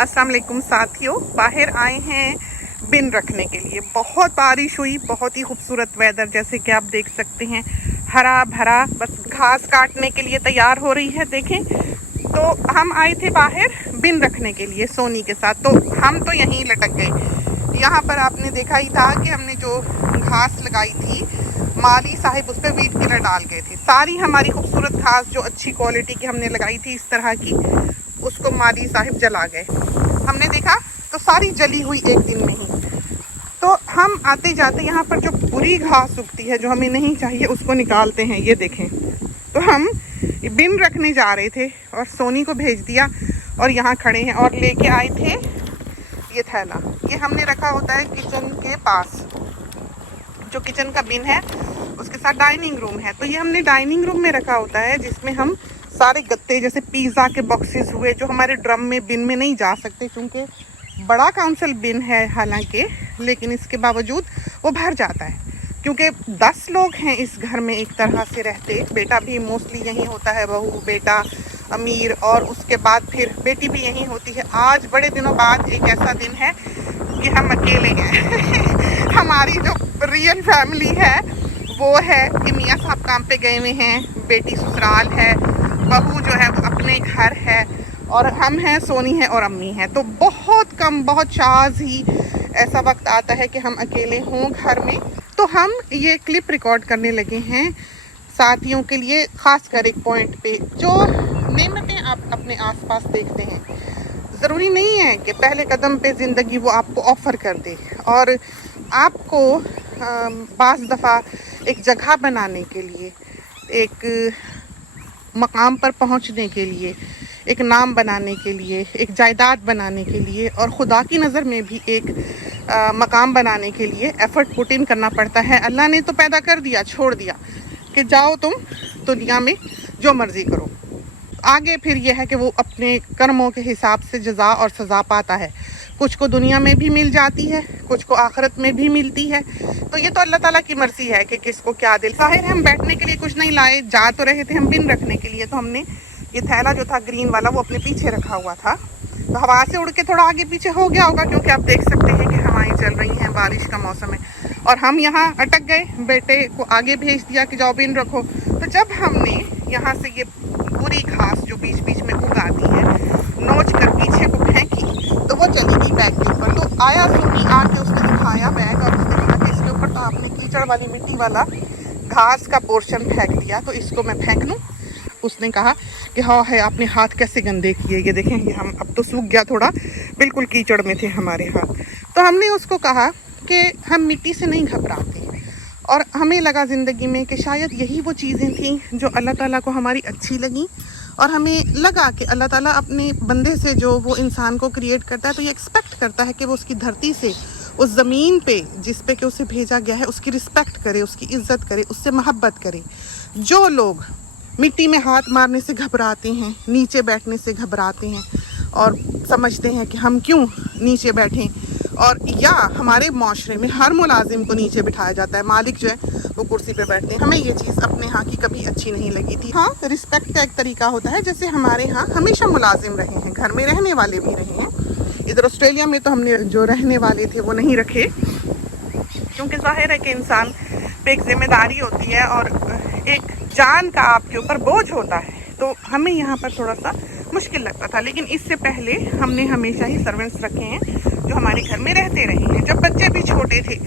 अस्सलाम वालेकुम साथियों, बाहर आए हैं बिन रखने के लिए। बहुत बारिश हुई, बहुत ही खूबसूरत वेदर, जैसे कि आप देख सकते हैं, हरा भरा, बस घास काटने के लिए तैयार हो रही है। देखें, तो हम आए थे बाहर बिन रखने के लिए सोनी के साथ, तो हम तो यहीं लटक गए। यहाँ पर आपने देखा ही था कि हमने जो घास लगाई थी, माली साहिब उस पर वीट किलर डाल गए थे। सारी हमारी खूबसूरत घास जो अच्छी क्वालिटी की हमने लगाई थी इस तरह की, उसको माली साहिब जला गए। हमने देखा तो सारी जली हुई एक दिन में ही। तो हम आते जाते यहाँ पर जो बुरी घास उगती है, जो हमें नहीं चाहिए, उसको निकालते हैं। ये देखें, तो हम बिन रखने जा रहे थे और सोनी को भेज दिया और यहाँ खड़े हैं और लेके आए थे ये थैला। ये हमने रखा होता है किचन के पास, जो किचन का बिन है उसके साथ डाइनिंग रूम है। तो ये हमने डाइनिंग रूम में रखा होता है, जिसमें हम सारे गत्ते, जैसे पिज़्ज़ा के बॉक्सेस हुए, जो हमारे ड्रम में बिन में नहीं जा सकते, क्योंकि बड़ा काउंसिल बिन है हालांकि, लेकिन इसके बावजूद वो भर जाता है। क्योंकि 10 लोग हैं इस घर में एक तरह से रहते, बेटा भी मोस्टली यहीं होता है, बहू, बेटा, अमीर, और उसके बाद फिर बेटी भी यहीं होती है। आज बड़े दिनों बाद एक ऐसा दिन है कि हम अकेले हैं हमारी जो रियल फैमिली है वो है कि मियाँ साहब काम पे गए हुए हैं, बेटी ससुराल है, बहू जो है वो अपने घर है, और हम हैं, सोनी है और अम्मी है। तो बहुत कम, बहुत शाज़ ही ऐसा वक्त आता है कि हम अकेले हों घर में। तो हम ये क्लिप रिकॉर्ड करने लगे हैं साथियों के लिए, ख़ासकर एक पॉइंट पे जो नेमतें आप अपने आसपास देखते हैं। ज़रूरी नहीं है कि पहले कदम पे ज़िंदगी वो आपको ऑफ़र कर दे, और आपको बाज़ दफ़ा एक जगह बनाने के लिए, एक मकाम पर पहुंचने के लिए, एक नाम बनाने के लिए, एक जायदाद बनाने के लिए, और खुदा की नज़र में भी एक मकाम बनाने के लिए एफ़र्ट पुट इन करना पड़ता है। अल्लाह ने तो पैदा कर दिया, छोड़ दिया कि जाओ तुम दुनिया में जो मर्ज़ी करो। आगे फिर यह है कि वो अपने कर्मों के हिसाब से जज़ा और सज़ा पाता है। कुछ को दुनिया में भी मिल जाती है, कुछ को आखिरत में भी मिलती है। तो ये तो अल्लाह ताला की मर्ज़ी है कि किसको क्या दिल। ज़ाहिर है हम बैठने के लिए कुछ नहीं लाए, जा तो रहे थे हम बिन रखने के लिए। तो हमने ये थैला जो था ग्रीन वाला, वो अपने पीछे रखा हुआ था, तो हवा से उड़ के थोड़ा आगे पीछे हो गया होगा, क्योंकि आप देख सकते हैं कि हवाएं चल रही हैं, बारिश का मौसम है। और हम यहाँ अटक गए, बेटे को आगे भेज दिया कि जाओ बिन रखो। तो जब हमने यहाँ से ये बुरी घास जो बीच बीच में उग आती है नोच कर पीछे को फेंकी, तो वो चली गई बैग के ऊपर। तो आया सोनी, आके उसने उठाया बैग और उसने कहा कि इसके ऊपर तो आपने कीचड़ वाली मिट्टी वाला घास का पोर्शन फेंक दिया, तो इसको मैं फेंक लूँ। उसने कहा कि हाँ है, आपने हाथ कैसे गंदे किए, ये देखें, ये हम अब तो सूख गया थोड़ा, बिल्कुल कीचड़ में थे हमारे हाथ। तो हमने उसको कहा कि हम मिट्टी से नहीं घबराते, और हमें लगा ज़िंदगी में कि शायद यही वो चीज़ें थीं जो अल्लाह ताला को हमारी अच्छी लगी, और हमें लगा कि अल्लाह ताला अपने बंदे से जो वो इंसान को क्रिएट करता है, तो ये एक्सपेक्ट करता है कि वो उसकी धरती से, उस ज़मीन पे जिस पे कि उसे भेजा गया है, उसकी रिस्पेक्ट करे, उसकी इज़्ज़त करे, उससे मोहब्बत करे। जो लोग मिट्टी में हाथ मारने से घबराते हैं, नीचे बैठने से घबराते हैं, और समझते हैं कि हम क्यों नीचे बैठें, और या हमारे माशरे में हर मुलाजिम को नीचे बिठाया जाता है, मालिक जो है वो कुर्सी पे बैठते हैं। हमें ये चीज़ अपने यहाँ की कभी अच्छी नहीं लगी थी। हाँ, रिस्पेक्ट का एक तरीका होता है, जैसे हमारे यहाँ हमेशा मुलाजिम रहे हैं, घर में रहने वाले भी रहे हैं। इधर ऑस्ट्रेलिया में तो हमने जो रहने वाले थे वो नहीं रखे, क्योंकि जाहिर है कि इंसान पे एक जिम्मेदारी होती है और एक जान का आपके ऊपर बोझ होता है। तो हमें यहाँ पर थोड़ा सा मुश्किल लगता था, लेकिन इससे पहले हमने हमेशा ही सर्वेंट्स रखे हैं जो हमारे घर में रहते रहे हैं, जब बच्चे भी छोटे थे।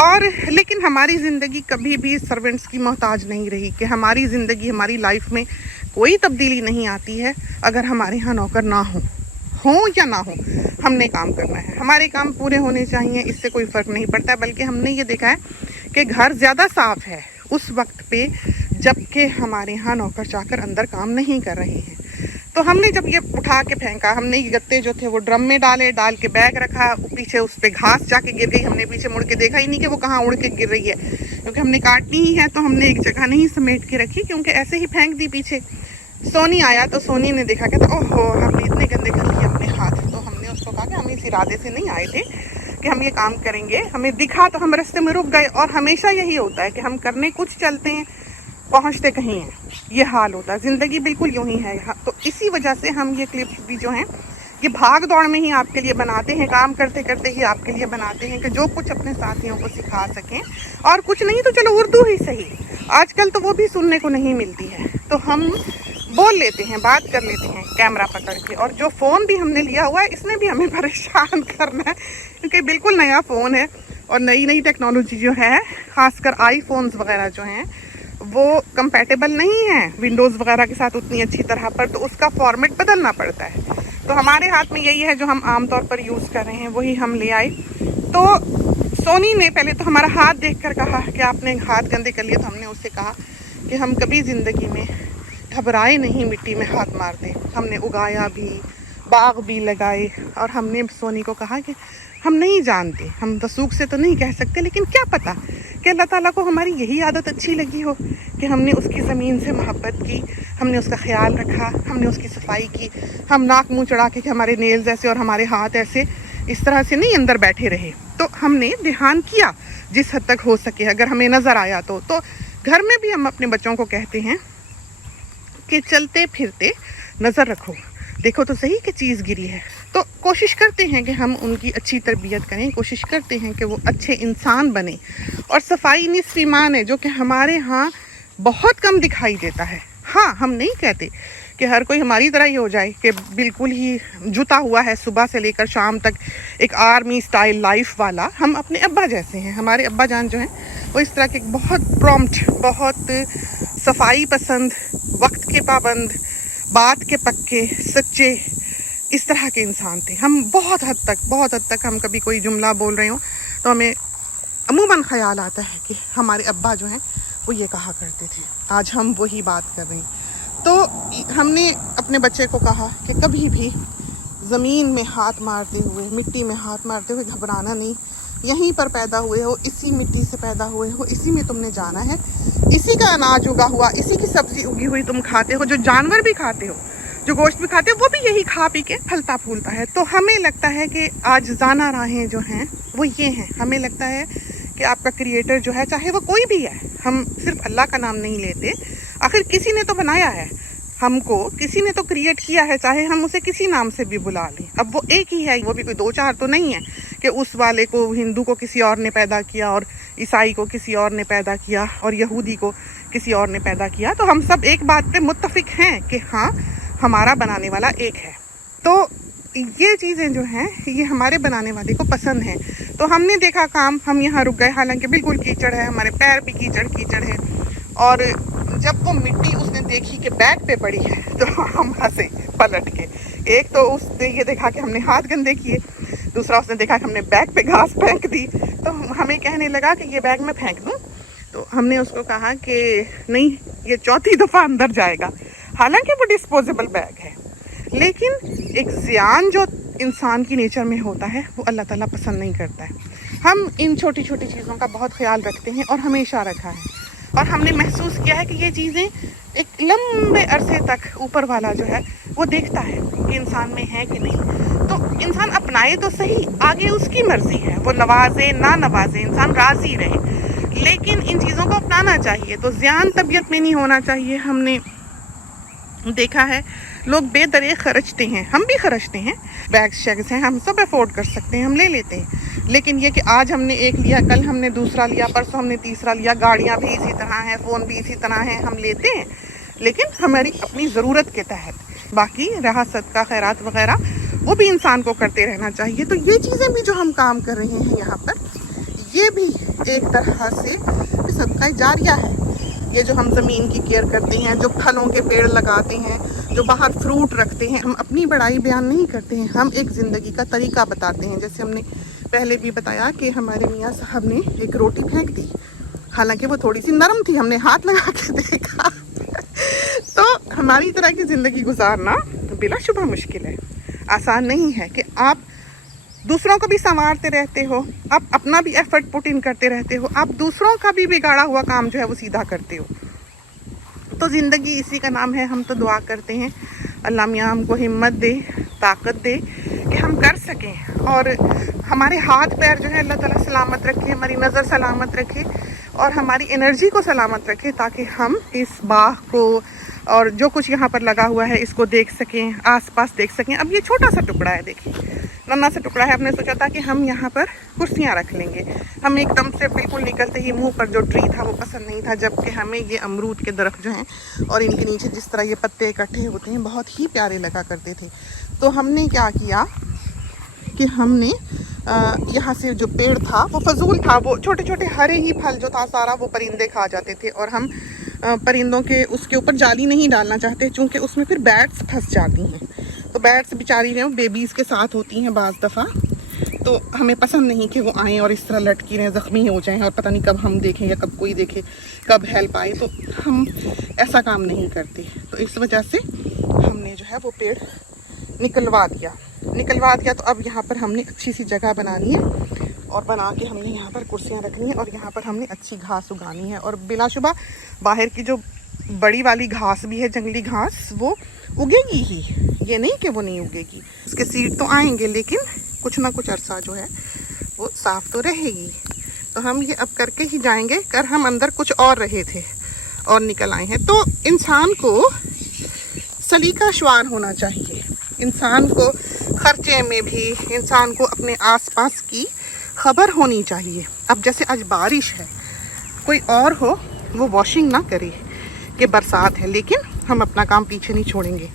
और लेकिन हमारी ज़िंदगी कभी भी सर्वेंट्स की मोहताज नहीं रही, कि हमारी ज़िंदगी, हमारी लाइफ में कोई तब्दीली नहीं आती है अगर हमारे यहाँ नौकर ना हो या ना हो। हमने काम करना है, हमारे काम पूरे होने चाहिए, इससे कोई फ़र्क नहीं पड़ता। बल्कि हमने ये देखा है कि घर ज़्यादा साफ़ है उस वक्त पे जबकि हमारे यहाँ नौकर चाकर अंदर काम नहीं कर रहे हैं। तो हमने जब ये उठा के फेंका, हमने ये गत्ते जो थे वो ड्रम में डाले, डाल के बैग रखा, पीछे उस पर घास जाके गिर गई। हमने पीछे मुड़ के देखा ही नहीं कि वो कहाँ उड़ के गिर रही है, क्योंकि हमने काटनी ही है, तो हमने एक जगह नहीं समेट के रखी, क्योंकि ऐसे ही फेंक दी पीछे। सोनी आया तो सोनी ने देखा, कहता ओहो हमने इतने गंदे कर लिए अपने हाथ। तो हमने उसको कहा कि हम इस इरादे से नहीं आए थे कि हम ये काम करेंगे, हमें दिखा तो हम रास्ते में रुक गए। और हमेशा यही होता है कि हम करने कुछ चलते हैं, पहुंचते कहीं हैं, ये हाल होता है। ज़िंदगी बिल्कुल यूं ही है यहाँ। तो इसी वजह से हम ये क्लिप्स भी जो हैं ये भाग दौड़ में ही आपके लिए बनाते हैं, काम करते करते ही आपके लिए बनाते हैं कि जो कुछ अपने साथियों को सिखा सकें। और कुछ नहीं तो चलो उर्दू ही सही, आजकल तो वो भी सुनने को नहीं मिलती है, तो हम बोल लेते हैं, बात कर लेते हैं कैमरा पकड़ के। और जो फ़ोन भी हमने लिया हुआ है इसने भी हमें परेशान करना है, क्योंकि बिल्कुल नया फ़ोन है और नई नई टेक्नोलॉजी जो है, ख़ासकर आईफोन्स वगैरह जो हैं वो कंपैटिबल नहीं है विंडोज़ वगैरह के साथ उतनी अच्छी तरह पर, तो उसका फॉर्मेट बदलना पड़ता है। तो हमारे हाथ में यही है जो हम आमतौर पर यूज़ कर रहे हैं, वही हम ले आए। तो सोनी ने पहले तो हमारा हाथ देखकर कहा कि आपने हाथ गंदे कर लिए, तो हमने उससे कहा कि हम कभी ज़िंदगी में घबराए नहीं, मिट्टी में हाथ मारते। हमने उगाया भी, बाग भी लगाए, और हमने सोनी को कहा कि हम नहीं जानते, हम वसूख से तो नहीं कह सकते, लेकिन क्या पता कि अल्लाह ताला को हमारी यही आदत अच्छी लगी हो कि हमने उसकी ज़मीन से मोहब्बत की, हमने उसका ख्याल रखा, हमने उसकी सफाई की। हम नाक मुंह चढ़ा के कि हमारे नेल्स ऐसे और हमारे हाथ ऐसे, इस तरह से नहीं अंदर बैठे रहे। तो हमने ध्यान किया जिस हद तक हो सके, अगर हमें नज़र आया तो घर में भी हम अपने बच्चों को कहते हैं कि चलते फिरते नज़र रखो, देखो तो सही कि चीज़ गिरी है। तो कोशिश करते हैं कि हम उनकी अच्छी तरबियत करें, कोशिश करते हैं कि वो अच्छे इंसान बने। और सफाई निस्फ़ ईमान है, जो कि हमारे यहाँ बहुत कम दिखाई देता है। हाँ, हम नहीं कहते कि हर कोई हमारी तरह ही हो जाए कि बिल्कुल ही जुटा हुआ है सुबह से लेकर शाम तक, एक आर्मी स्टाइल लाइफ वाला। हम अपने अब्बा जैसे हैं, हमारे अब्बा जान जो हैं वो इस तरह के बहुत प्रॉम्प्ट, बहुत सफाई पसंद, वक्त के पाबंद, बात के पक्के, सच्चे, इस तरह के इंसान थे। हम बहुत हद तक हम कभी कोई जुमला बोल रहे हो तो हमें अमूमन ख़याल आता है कि हमारे अब्बा जो हैं वो ये कहा करते थे। आज हम वही बात कर रहे हैं। तो हमने अपने बच्चे को कहा कि कभी भी ज़मीन में हाथ मारते हुए, मिट्टी में हाथ मारते हुए घबराना नहीं। यहीं पर पैदा हुए हो, इसी मिट्टी से पैदा हुए हो, इसी में तुमने जाना है, इसी का अनाज उगा हुआ, इसी की सब्ज़ी उगी हुई तुम खाते हो, जो जानवर भी खाते हो, जो गोश्त भी खाते हो, वो भी यही खा पी के फलता फूलता है। तो हमें लगता है कि आज जाना राहें जो हैं वो ये हैं। हमें लगता है कि आपका क्रिएटर जो है, चाहे वो कोई भी है, हम सिर्फ अल्लाह का नाम नहीं लेते, आखिर किसी ने तो बनाया है हमको, किसी ने तो क्रिएट किया है, चाहे हम उसे किसी नाम से भी बुला लें। अब वो एक ही है, वो भी कोई दो चार तो नहीं है कि उस वाले को, हिंदू को किसी और ने पैदा किया, और ईसाई को किसी और ने पैदा किया, और यहूदी को किसी और ने पैदा किया। तो हम सब एक बात पे मुत्तफिक हैं कि हाँ, हमारा बनाने वाला एक है। तो ये चीज़ें जो हैं ये हमारे बनाने वाले को पसंद हैं। तो हमने देखा काम, हम यहाँ रुक गए, हालांकि बिल्कुल कीचड़ है, हमारे पैर भी कीचड़ है। और जब वो मिट्टी उसने देखी कि बैग पे पड़ी है तो हम हंसे पलट के। एक तो उसने ये देखा कि हमने हाथ गंदे किए, दूसरा उसने देखा कि हमने बैग पे घास फेंक दी, तो हमें कहने लगा कि ये बैग मैं फेंक दूँ। तो हमने उसको कहा कि नहीं, ये चौथी दफ़ा अंदर जाएगा। हालांकि वो डिस्पोजेबल बैग है, लेकिन एक ज़ियान जो इंसान की नेचर में होता है वो अल्लाह ताला पसंद नहीं करता है। हम इन छोटी छोटी चीज़ों का बहुत ख्याल रखते हैं और हमेशा रखा है, और हमने महसूस किया है कि ये चीज़ें एक लंबे अरसे तक ऊपर वाला जो है वो देखता है कि इंसान में है कि नहीं। तो इंसान अपनाए तो सही, आगे उसकी मर्ज़ी है, वो नवाजे ना नवाजे, इंसान राज़ी रहे, लेकिन इन चीज़ों को अपनाना चाहिए। तो ज़ियान तबीयत में नहीं होना चाहिए। हमने देखा है लोग बेदरे खर्चते हैं, हम भी खर्चते हैं, बैग्स शैग्स हैं, हम सब अफोर्ड कर सकते हैं, हम ले लेते हैं। लेकिन ये कि आज हमने एक लिया, कल हमने दूसरा लिया, परसों हमने तीसरा लिया, गाड़ियाँ भी इसी तरह हैं, फ़ोन भी इसी तरह हैं, हम लेते हैं, लेकिन हमारी अपनी ज़रूरत के तहत। बाकी रहा सदका खैरात वगैरह वो भी इंसान को करते रहना चाहिए। तो ये चीज़ें भी जो हम काम कर रहे हैं यहाँ पर, ये भी एक तरह से सदका जारिया है। ये जो हम ज़मीन की केयर करते हैं, जो फलों के पेड़ लगाते हैं, जो बाहर फ्रूट रखते हैं, हम अपनी बड़ाई बयान नहीं करते हैं, हम एक ज़िंदगी का तरीका बताते हैं। जैसे हमने पहले भी बताया कि हमारे मियाँ साहब ने एक रोटी फेंक दी, हालांकि वो थोड़ी सी नरम थी, हमने हाथ लगा के देखा। तो हमारी तरह की ज़िंदगी गुजारना बिलाशुबा मुश्किल है, आसान नहीं है कि आप दूसरों को भी संवारते रहते हो, आप अपना भी एफर्ट पुट इन करते रहते हो, आप दूसरों का भी बिगाड़ा हुआ काम जो है वो सीधा करते हो। तो ज़िंदगी इसी का नाम है। हम तो दुआ करते हैं अल्लाह मियाँ हमको हिम्मत दे, ताकत दे कि हम कर सकें, और हमारे हाथ पैर जो है अल्लाह ताला सलामत रखे, हमारी नज़र सलामत रखे, और हमारी एनर्जी को सलामत रखे, ताकि हम इस बाह को, और जो कुछ यहाँ पर लगा हुआ है इसको देख सकें, आसपास देख सकें। अब ये छोटा सा टुकड़ा है, देखिए नन्हा सा टुकड़ा है। हमने सोचा था कि हम यहाँ पर कुर्सियाँ रख लेंगे। हम एकदम से बिल्कुल निकलते ही मुंह पर जो ट्री था वो पसंद नहीं था, जबकि हमें ये अमरूद के दरख्त जो हैं और इनके नीचे जिस तरह ये पत्ते इकट्ठे होते हैं बहुत ही प्यारे लगा करते थे। तो हमने क्या किया कि हमने यहाँ से जो पेड़ था वो फजूल था, वो छोटे छोटे हरे ही फल जो था सारा वो परिंदे खा जाते थे, और हम परिंदों के उसके ऊपर जाली नहीं डालना चाहते क्योंकि उसमें फिर बैट्स फंस जाती हैं। तो बैट्स बेचारी हैं बेबीज़ के साथ होती हैं बाज़ दफ़ा, तो हमें पसंद नहीं कि वो आएँ और इस तरह लटकी रहें, ज़ख्मी हो जाएं और पता नहीं कब हम देखें या कब कोई देखे, कब हेल्प आए। तो हम ऐसा काम नहीं करते। तो इस वजह से हमने जो है वो पेड़ निकलवा दिया। तो अब यहाँ पर हमने अच्छी सी जगह बनानी है और बना के हमने यहाँ पर कुर्सियाँ रखनी है और यहाँ पर हमने अच्छी घास उगानी है। और बिलाशुबा बाहर की जो बड़ी वाली घास भी है, जंगली घास, वो उगेगी ही, ये नहीं कि वो नहीं उगेगी। उसके सीड तो आएंगे लेकिन कुछ ना कुछ अरसा जो है वो साफ़ तो रहेगी। तो हम ये अब करके ही जाएंगे। कर हम अंदर कुछ और रहे थे और निकल आए हैं। तो इंसान को सलीका शुआर होना चाहिए, इंसान को खर्चे में भी, इंसान को अपने आसपास की खबर होनी चाहिए। अब जैसे आज बारिश है, कोई और हो वो वॉशिंग ना करे कि बरसात है, लेकिन हम अपना काम पीछे नहीं छोड़ेंगे।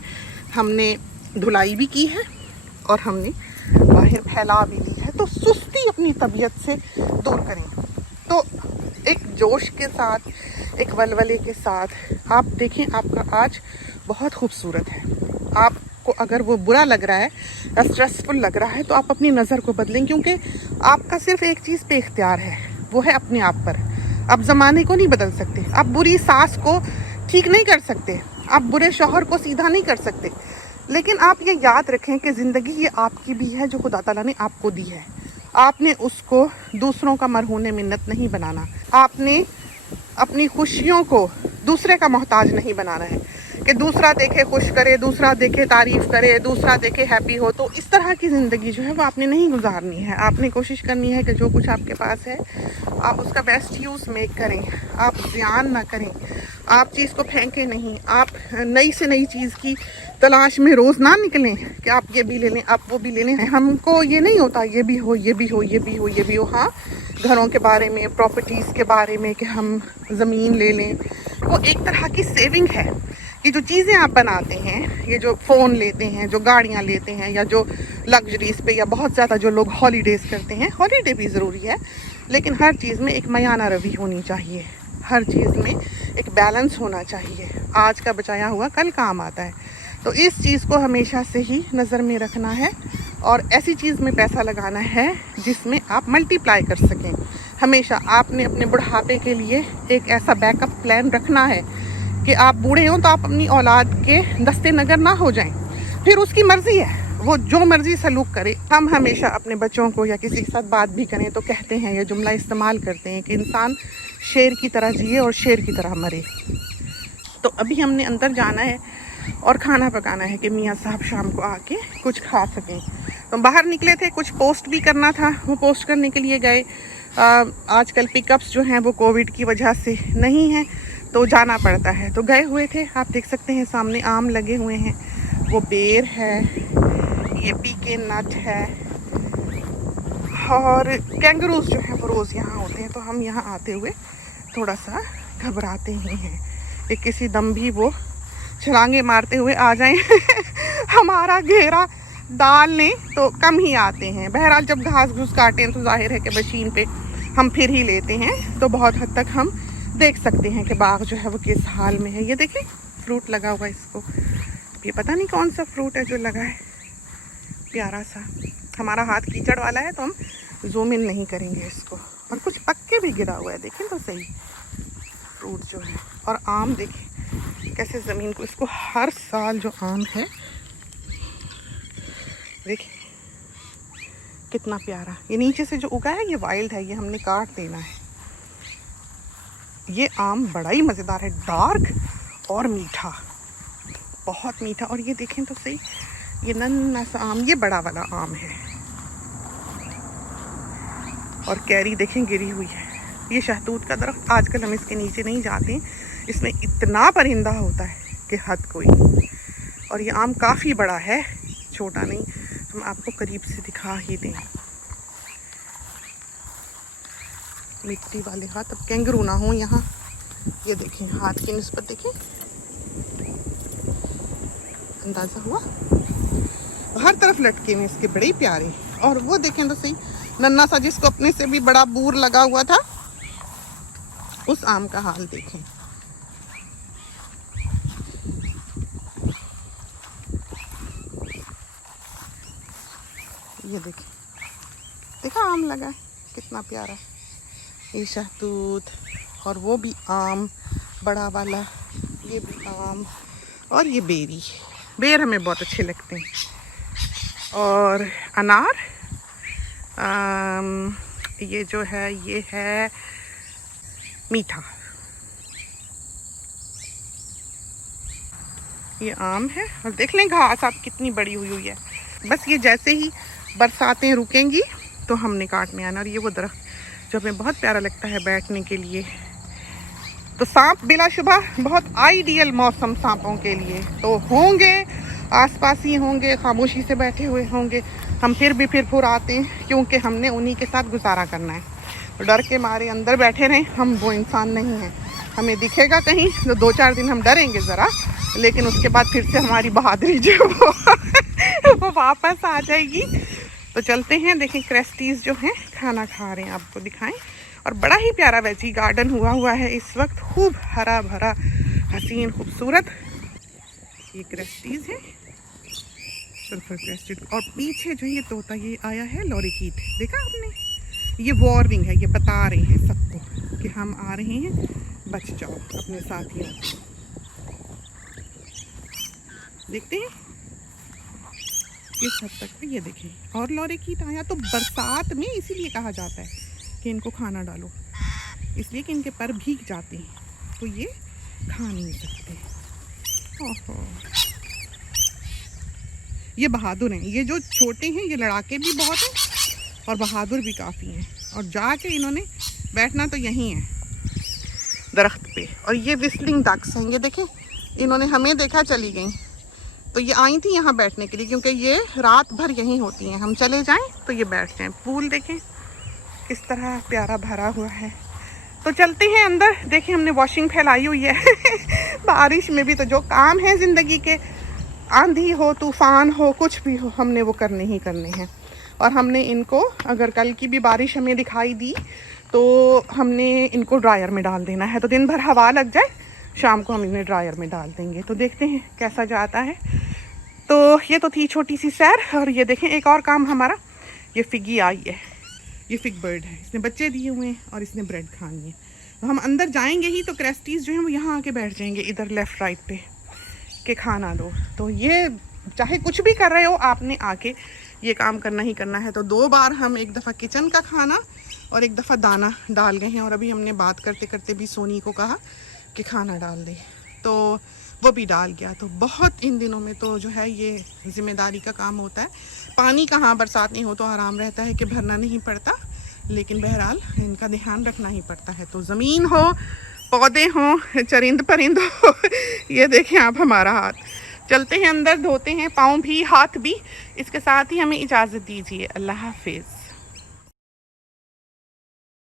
हमने धुलाई भी की है और हमने बाहर फैला भी ली है। तो सुस्ती अपनी तबीयत से दूर करें। तो एक जोश के साथ, एक वलवले के साथ आप देखें, आपका आज बहुत खूबसूरत है। आपको अगर वो बुरा लग रहा है या स्ट्रेसफुल लग रहा है तो आप अपनी नज़र को बदलें, क्योंकि आपका सिर्फ एक चीज़ पे इख्तियार है, वो है अपने आप पर। आप ज़माने को नहीं बदल सकते, आप बुरी सास को ठीक नहीं कर सकते, आप बुरे शौहर को सीधा नहीं कर सकते, लेकिन आप ये याद रखें कि ज़िंदगी ये आपकी भी है जो खुदा ताला ने आपको दी है। आपने उसको दूसरों का मरहूने मिन्नत नहीं बनाना। आपने अपनी खुशियों को दूसरे का मोहताज नहीं बनाना है कि दूसरा देखे खुश करे, दूसरा देखे तारीफ़ करे, दूसरा देखे हैप्पी हो। तो इस तरह की ज़िंदगी जो है वो आपने नहीं गुजारनी है। आपने कोशिश करनी है कि जो कुछ आपके पास है आप उसका बेस्ट यूज़ मेक करें, आप ज़ियान ना करें, आप चीज़ को फेंकें नहीं, आप नई से नई चीज़ की तलाश में रोज़ ना निकलें कि आप ये भी ले लें, आप वो भी ले लें। हमको ये नहीं होता ये भी हो, ये भी हो, ये भी हो, ये भी हो। हाँ, घरों के बारे में, प्रॉपर्टीज़ के बारे में कि हम ज़मीन ले लें, वो एक तरह की सेविंग है। ये जो चीज़ें आप बनाते हैं, ये जो फ़ोन लेते हैं, जो गाड़ियाँ लेते हैं, या जो लग्जरीज़ पे, या बहुत ज़्यादा जो लोग हॉलीडेज़ करते हैं, हॉलीडे भी ज़रूरी है, लेकिन हर चीज़ में एक मयाना रवि होनी चाहिए, हर चीज़ में एक बैलेंस होना चाहिए। आज का बचाया हुआ कल काम आता है। तो इस चीज़ को हमेशा से ही नज़र में रखना है और ऐसी चीज़ में पैसा लगाना है जिसमें आप मल्टीप्लाई कर सकें। हमेशा आपने अपने बुढ़ापे के लिए एक ऐसा बैकअप प्लान रखना है कि आप बूढ़े हों तो आप अपनी औलाद के दस्ते नगर ना हो जाएं। फिर उसकी मर्ज़ी है, वो जो मर्ज़ी सलूक करे। हम हमेशा अपने बच्चों को या किसी के साथ बात भी करें तो कहते हैं, ये जुमला इस्तेमाल करते हैं कि इंसान शेर की तरह जिए और शेर की तरह मरे। तो अभी हमने अंदर जाना है और खाना पकाना है कि मियाँ साहब शाम को आके कुछ खा सकें। तो बाहर निकले थे, कुछ पोस्ट भी करना था, वो पोस्ट करने के लिए गए। आजकल पिकअप्स जो हैं वो कोविड की वजह से नहीं हैं तो जाना पड़ता है, तो गए हुए थे। आप देख सकते हैं सामने आम लगे हुए हैं, वो बेर है, ये पीके नट है, और कैंगरूज जो हैं वो रोज़ यहाँ होते हैं। तो हम यहाँ आते हुए थोड़ा सा घबराते ही हैं कि किसी दम भी वो छलांगे मारते हुए आ जाएं हमारा घेरा डालने। तो कम ही आते हैं। बहरहाल जब घास घूस काटें तो जाहिर है कि मशीन पे हम फिर ही लेते हैं, तो बहुत हद तक हम देख सकते हैं कि बाग जो है वो किस हाल में है। ये देखिए फ्रूट लगा हुआ है, इसको ये पता नहीं कौन सा फ्रूट है जो लगा है, प्यारा सा। हमारा हाथ कीचड़ वाला है तो हम जूम इन नहीं करेंगे इसको। और कुछ पक्के भी गिरा हुआ है, देखें तो सही फ्रूट जो है। और आम देखें कैसे ज़मीन को, इसको हर साल जो आम है देखिए कितना प्यारा। ये नीचे से जो उगा है ये वाइल्ड है, ये हमने काट देना है। ये आम बड़ा ही मज़ेदार है, डार्क और मीठा, बहुत मीठा। और ये देखें तो सही, ये नन्हा सा आम, ये बड़ा वाला आम है। और कैरी देखें गिरी हुई है। ये शहतूत का दरख्त, आजकल हम इसके नीचे नहीं जाते, इसमें इतना परिंदा होता है कि हद कोई। और ये आम काफ़ी बड़ा है, छोटा नहीं। हम आपको करीब से दिखा ही दें। मिट्टी वाले हाथ, अब कैंगरू ना हो यहाँ। ये देखें, हाथ की निस्बत देखें, अंदाज़ा हुआ। हर तरफ लटके हैं इसके, बड़े ही प्यारे। और वो देखें तो सही, नन्ना सा जिसको अपने से भी बड़ा बूर लगा हुआ था, उस आम का हाल देखें। ये देखें, देखा आम लगा है कितना प्यारा। ये शहतूत, और वो भी आम बड़ा वाला, ये भी आम, और ये बेर हमें बहुत अच्छे लगते हैं। और अनार, ये जो है ये है मीठा। ये आम है, और देख लें घास आप कितनी बड़ी हुई हुई है। बस ये जैसे ही बरसातें रुकेंगी तो हमने काटने आना। और ये वो दरख्त जो हमें बहुत प्यारा लगता है बैठने के लिए। तो सांप बिलाशुबा बहुत आइडियल मौसम सांपों के लिए तो होंगे, आसपास ही होंगे, खामोशी से बैठे हुए होंगे। हम फिर भी फिर आते हैं क्योंकि हमने उन्हीं के साथ गुजारा करना है। तो डर के मारे अंदर बैठे रहें, हम वो इंसान नहीं हैं। हमें दिखेगा कहीं तो 2-4 दिन हम डरेंगे ज़रा, लेकिन उसके बाद फिर से हमारी बहादुरी जो वो वापस आ जाएगी। तो चलते हैं, देखें क्रेस्टीज जो हैं खाना खा रहे हैं, आपको दिखाएं। और बड़ा ही प्यारा वेजी गार्डन हुआ है इस वक्त, खूब हरा भरा, हसीन, खूबसूरत। ये क्रेस्टीज है, सल्फर क्रेस्टेड। और पीछे जो ये तोता ये आया है लॉरिकीट, देखा आपने? ये वार्निंग है, ये बता रहे हैं सबको कि हम आ रहे हैं, बच जाओ अपने साथियों। देखते हैं किस हद तक। ये देखें, और लॉरिकीट आया। तो बरसात में इसीलिए कहा जाता है कि इनको खाना डालो, इसलिए कि इनके पर भीग जाते हैं, तो ये खा नहीं सकते। ओहो, ये बहादुर हैं। ये जो छोटे हैं ये लड़ाके भी बहुत हैं और बहादुर भी काफ़ी हैं। और जाके इन्होंने बैठना तो यहीं है, दरख्त पे। और ये विस्लिंग डक्स हैं, ये देखें, इन्होंने हमें देखा चली गई। तो ये आई थी यहाँ बैठने के लिए क्योंकि ये रात भर यहीं होती हैं। हम चले जाएं तो ये बैठ जाएं। पूल देखें किस तरह प्यारा भरा हुआ है। तो चलते हैं अंदर। देखें, हमने वॉशिंग फैलाई हुई है बारिश में भी तो जो काम है ज़िंदगी के, आंधी हो, तूफ़ान हो, कुछ भी हो, हमने वो करने ही करने हैं। और हमने इनको, अगर कल की भी बारिश हमें दिखाई दी तो हमने इनको ड्रायर में डाल देना है। तो दिन भर हवा लग जाए, शाम को हम इन्हें ड्रायर में डाल देंगे। तो देखते हैं कैसा जाता है। तो ये तो थी छोटी सी सैर। और ये देखें एक और काम हमारा, ये फिगी आई है, ये फिग बर्ड है, इसने बच्चे दिए हुए हैं और इसने ब्रेड खानी है। तो हम अंदर जाएंगे ही तो क्रेस्टीज जो हैं वो यहाँ आके बैठ जाएंगे, इधर लेफ़्ट राइट पे, के खाना दो। तो ये चाहे कुछ भी कर रहे हो, आपने आके ये काम करना ही करना है। तो 2 बार हम, एक दफ़ा किचन का खाना और एक दफ़ा दाना डाल गए हैं। और अभी हमने बात करते करते भी सोनी को कहा कि खाना डाल दे, तो वो भी डाल गया। तो बहुत इन दिनों में तो जो है ये ज़िम्मेदारी का काम होता है। पानी कहाँ, बरसात नहीं हो तो आराम रहता है कि भरना नहीं पड़ता, लेकिन बहरहाल इनका ध्यान रखना ही पड़ता है। तो ज़मीन हो, पौधे हों, चरिंद परिंद हो ये देखें आप हमारा हाथ। चलते हैं अंदर, धोते हैं पाँव भी हाथ भी। इसके साथ ही हमें इजाज़त दीजिए। अल्लाह हाफिज़।